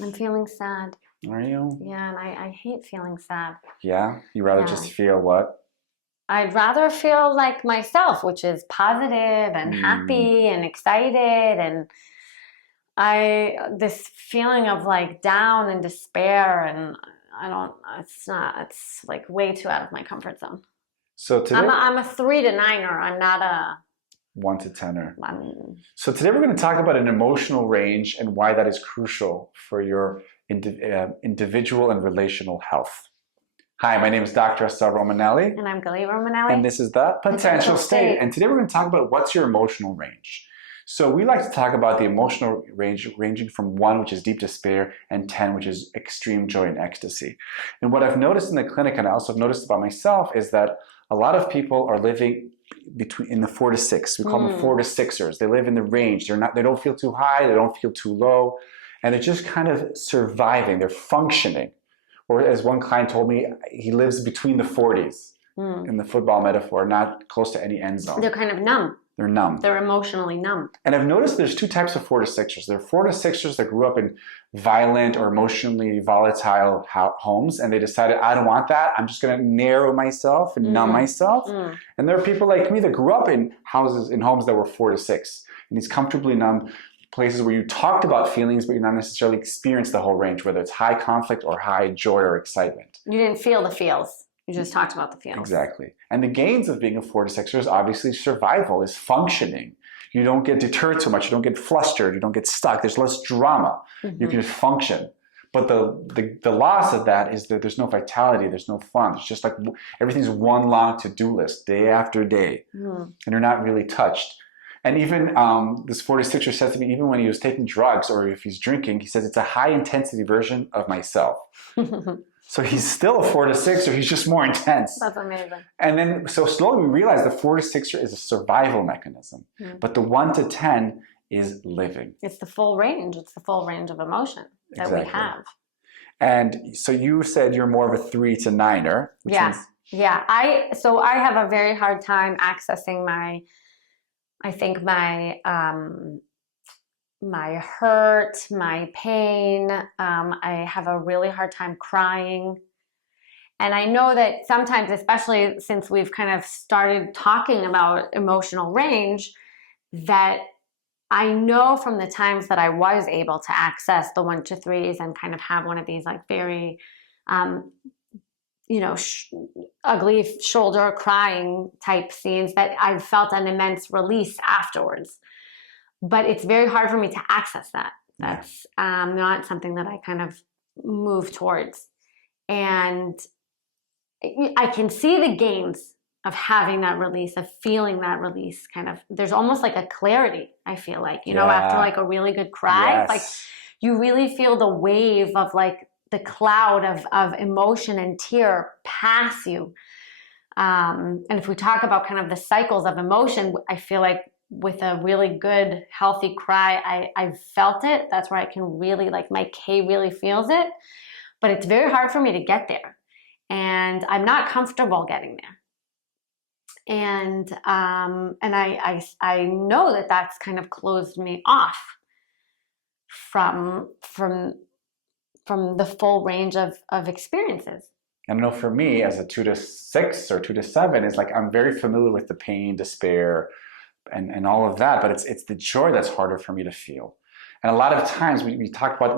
I'm feeling sad. Are you? Yeah, and I hate feeling sad. Yeah? You rather Yeah. just feel what? I'd rather feel like myself, which is positive and Mm. happy and excited, and this feeling of like down and despair, and I don't, it's like way too out of my comfort zone. So today, I'm a 3 to 9er. I'm not a, 1 to 10er. I'm, So today we're going to talk about an emotional range and why that is crucial for your individual and relational health. Hi, my name is Dr. Assael Romanelli, and I'm Galit Romanelli. and this is the Potential State. And today we're going to talk about what's your emotional range. So we like to talk about the emotional range ranging from 1, which is deep despair, and 10, which is extreme joy and ecstasy. And what I've noticed in the clinic, and I also have noticed about myself, is that a lot of people are living in the 4 to 6. We call them 4 to 6ers. They live in the range. They don't feel too high. They don't feel too low. And they're just kind of surviving. They're functioning. Or as one client told me, he lives between the 40s in the football metaphor, not close to any end zone. They're kind of numb. They're numb. They're emotionally numb. And I've noticed there's 2 types of 4 to 6ers. There are 4 to 6ers that grew up in violent or emotionally volatile homes, and they decided, I don't want that. I'm just going to narrow myself and numb myself. And there are people like me that grew up in homes that were 4 to 6, in these comfortably numb places where you talked about feelings, but you're not necessarily experienced the whole range, whether it's high conflict or high joy or excitement. You didn't feel the feels. You just talked about the feels. Exactly. And the gains of being a 4 to 6er is obviously survival, is functioning. You don't get deterred so much. You don't get flustered. You don't get stuck. There's less drama. You can just function. But the loss of that is that there's no vitality. There's no fun. It's just like everything's one long to-do list, day after day. And you're not really touched. And even this 4 to 6er says to me, even when he was taking drugs or if he's drinking, he says it's a high-intensity version of myself. So he's still a 4 to 6er, he's just more intense. That's amazing. And then, so slowly we realize the 4 to 6er is a survival mechanism, but the 1 to 10 is living. It's the full range. It's the full range of emotion that we have. And so you said you're more of a 3 to 9er. Yeah. Yeah. I have a very hard time accessing my hurt, my pain. I have a really hard time crying. And I know that sometimes, especially since we've kind of started talking about emotional range, that I know from the times that I was able to access the 1 to 3s and kind of have one of these like very, ugly shoulder crying type scenes, that I've felt an immense release afterwards. But it's very hard for me to access that. That's not something that I kind of move towards. And I can see the gains of having that release, of feeling that release, kind of. There's almost like a clarity, I feel like, after like a really good cry, like you really feel the wave of like the cloud of emotion and tear pass you. And if we talk about kind of the cycles of emotion, I feel like with a really good, healthy cry, I've felt it. That's where I can really, like my K really feels it. But it's very hard for me to get there. And I'm not comfortable getting there. And I know that that's kind of closed me off from the full range of experiences. And I know for me, as a 2 to 6 or 2 to 7, is like I'm very familiar with the pain, despair, and all of that, but it's the joy that's harder for me to feel. And a lot of times we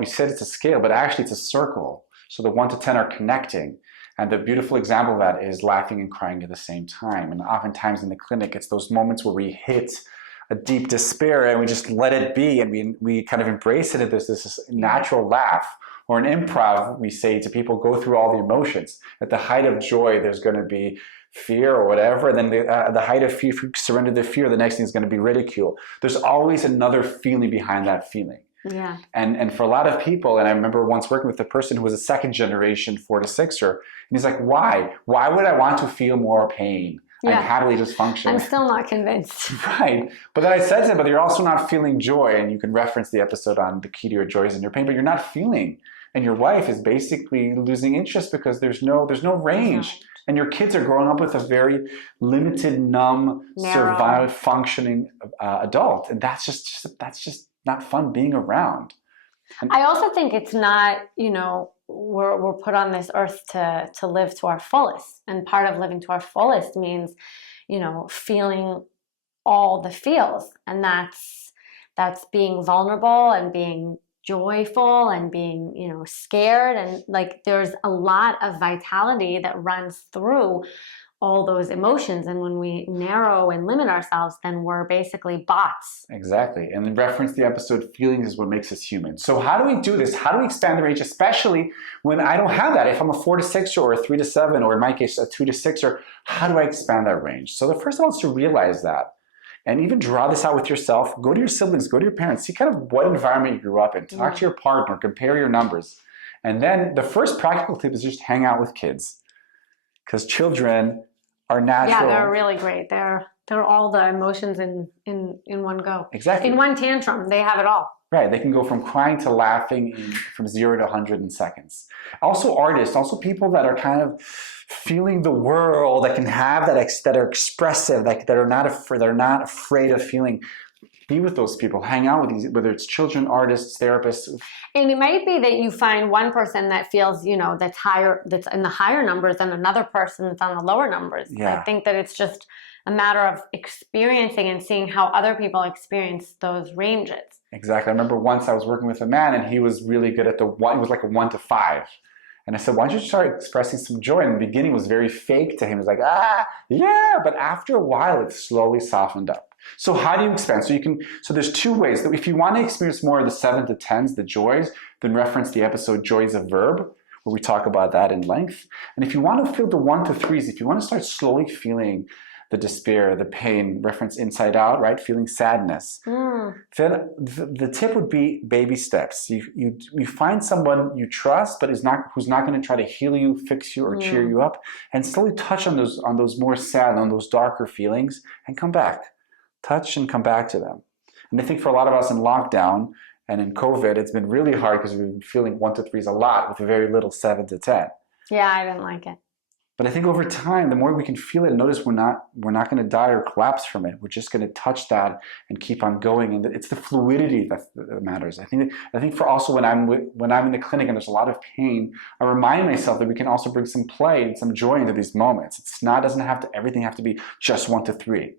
said it's a scale, but actually it's a circle. So the 1 to 10 are connecting. And the beautiful example of that is laughing and crying at the same time. And oftentimes in the clinic, it's those moments where we hit a deep despair and we just let it be, and we kind of embrace it. There's this natural laugh. Or in improv, we say to people, go through all the emotions. At the height of joy, there's going to be fear or whatever. And then the height of fear, if you surrender the fear, the next thing is going to be ridicule. There's always another feeling behind that feeling. Yeah. And for a lot of people, and I remember once working with a person who was a 2nd generation 4 to 6er, and he's like, why? Why would I want to feel more pain? Yeah. I'm happily just functioning. I'm still not convinced. Right. But then I said to him, but you're also not feeling joy. And you can reference the episode on the key to your joy is in your pain, but you're not feeling. And your wife is basically losing interest because there's no range. Right. And your kids are growing up with a very limited, numb, functioning adult. And that's just not fun being around. I also think it's not, we're put on this earth to live to our fullest. And part of living to our fullest means, feeling all the feels. And that's being vulnerable and being joyful and being, scared. And like there's a lot of vitality that runs through all those emotions. And when we narrow and limit ourselves, then we're basically bots. Exactly. And in reference to the episode, feelings is what makes us human. So how do we do this? How do we expand the range, especially when I don't have that? If I'm a 4 to 6 or a 3 to 7, or in my case, a 2 to 6, or how do I expand that range? So the first of all is to realize that. And even draw this out with yourself. Go to your siblings, go to your parents, see kind of what environment you grew up in. Talk to your partner, compare your numbers. And then the first practical tip is just hang out with kids. Because children are natural. Yeah, they're really great. They're all the emotions in one go. Exactly. In one tantrum, they have it all. Right, they can go from crying to laughing from 0 to 100 in seconds. Also artists, also people that are kind of feeling the world, that can have that are expressive, that are not afraid of feeling. Be with those people, hang out with these, whether it's children, artists, therapists. And it might be that you find one person that feels, that's in the higher numbers than another person that's on the lower numbers. Yeah. I think that it's just a matter of experiencing and seeing how other people experience those ranges. Exactly. I remember once I was working with a man and he was really good at it was like a 1 to 5. And I said, why don't you start expressing some joy? And in the beginning it was very fake to him. It was like, yeah. But after a while, it slowly softened up. So how do you expand? So there's 2 ways. If you want to experience more of the 7 to 10s, the joys, then reference the episode Joy is a Verb, where we talk about that in length. And if you want to feel the 1 to 3s, if you want to start slowly feeling the despair, the pain, reference Inside Out, right? Feeling sadness. Then the tip would be baby steps. You find someone you trust, but who's not going to try to heal you, fix you, or cheer you up, and slowly touch on those more sad, on those darker feelings, and come back. Touch and come back to them. And I think for a lot of us in lockdown and in COVID, it's been really hard because we've been feeling 1 to 3s a lot with very little 7 to 10. Yeah, I didn't like it. But I think over time, the more we can feel it, notice we're not going to die or collapse from it. We're just going to touch that and keep on going. And it's the fluidity that matters. I think for also when I'm in the clinic and there's a lot of pain, I remind myself that we can also bring some play and some joy into these moments. Everything have to be just 1 to 3.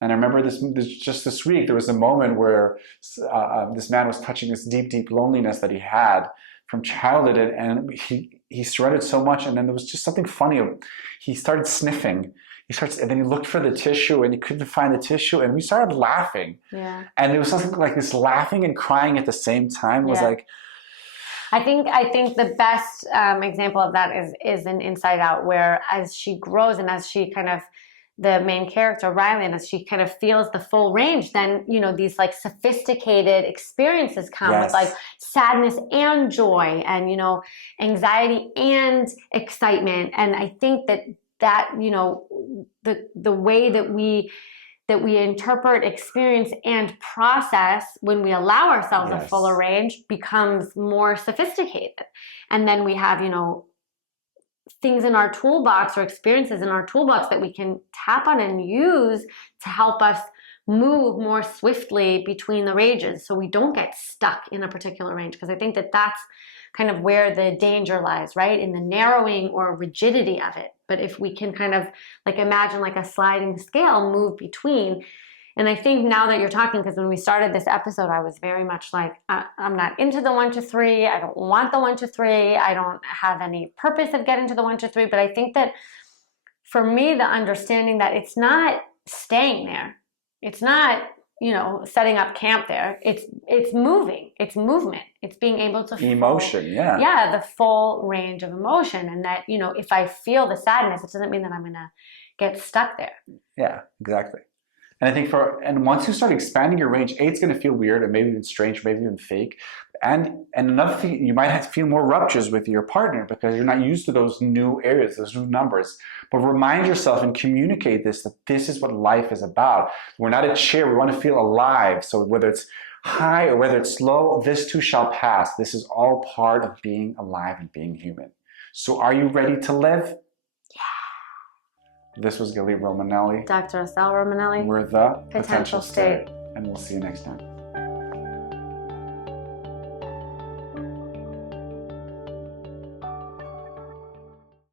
And I remember just this week, there was a moment where this man was touching this deep, deep loneliness that he had from childhood, and he surrendered so much. And then there was just something funny. He started sniffing. And then he looked for the tissue, and he couldn't find the tissue, and we started laughing. Yeah. And it was something like this laughing and crying at the same time. It was like. I think the best example of that is in Inside Out, where as she grows and as she kind of, the main character, Riley, and as she kind of feels the full range, then, these like sophisticated experiences come with like sadness and joy and, anxiety and excitement. And I think that, the way that we interpret, experience, and process when we allow ourselves a fuller range becomes more sophisticated. And then we have, things in our toolbox or experiences in our toolbox that we can tap on and use to help us move more swiftly between the ranges so we don't get stuck in a particular range. Because I think that that's kind of where the danger lies, right? In the narrowing or rigidity of it. But if we can kind of like imagine like a sliding scale, move between. And I think now that you're talking, because when we started this episode, I was very much like, I'm not into the 1 to 3. I don't want the 1 to 3. I don't have any purpose of getting to the 1 to 3. But I think that for me, the understanding that it's not staying there. It's not, setting up camp there. It's moving. It's movement. It's being able to feel emotion. Yeah. Yeah, the full range of emotion. And that, if I feel the sadness, it doesn't mean that I'm going to get stuck there. Yeah, exactly. And I think once you start expanding your range, it's going to feel weird and maybe even strange, maybe even fake. And another thing, you might have to feel more ruptures with your partner because you're not used to those new areas, those new numbers. But remind yourself and communicate that this is what life is about. We're not a chair. We want to feel alive. So whether it's high or whether it's low, this too shall pass. This is all part of being alive and being human. So are you ready to live? This was Galit Romanelli. Dr. Assael Romanelli. We're the Potential State. And we'll see you next time.